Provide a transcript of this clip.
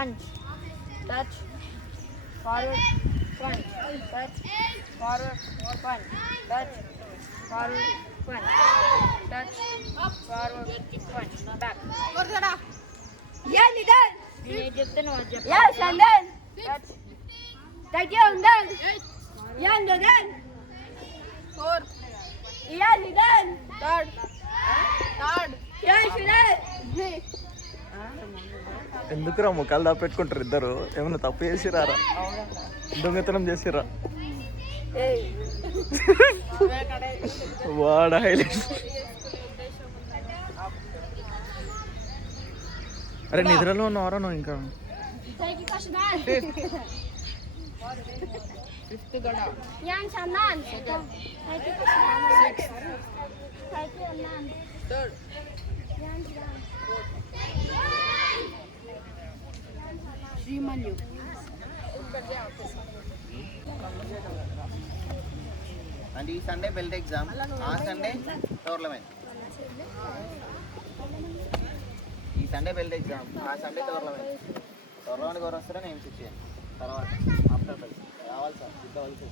punch, touch, forward, punch, touch, forward, punch, touch, forward, punch, touch, forward, punch, back. Yeah, Nidan. నేను ఏం చెప్తే నువ్వు అది చెప్పు. Yeah, Shandan. Touch, Take your Nidan. Yeah, Nidan. 4. Yeah, Nidan. Third. Yeah, Shandan. ఎందుకురా ముఖాలు దాపెట్టుకుంటారు ఇద్దరు? ఏమన్నా తప్పు చేసిరా? దొంగతనం చేసిరా? వాడ హైలైట్. అరే నిద్రలో ఉన్నావరా నువ్వు ఇంకా? Take your Shandan. fifth gada, Yeah, Shandan. Take your Shandan. Take your Shandan. third, Yeah, Shandan. Srimanyu. And ఈ సండే బెల్ట్ ఎగ్జామ్, ఆ సండే టోర్నమెంట్. ఈ సండే బెల్ట్ ఎగ్జామ్, ఆ సండే టోర్నమెంట్. టోర్నమెంట్ ఎవరు వస్తారో నేను ఫిక్స్ చేయండి. తర్వాత ఆఫ్టర్ రావాలి సార్, ఇద్దరు కలిసి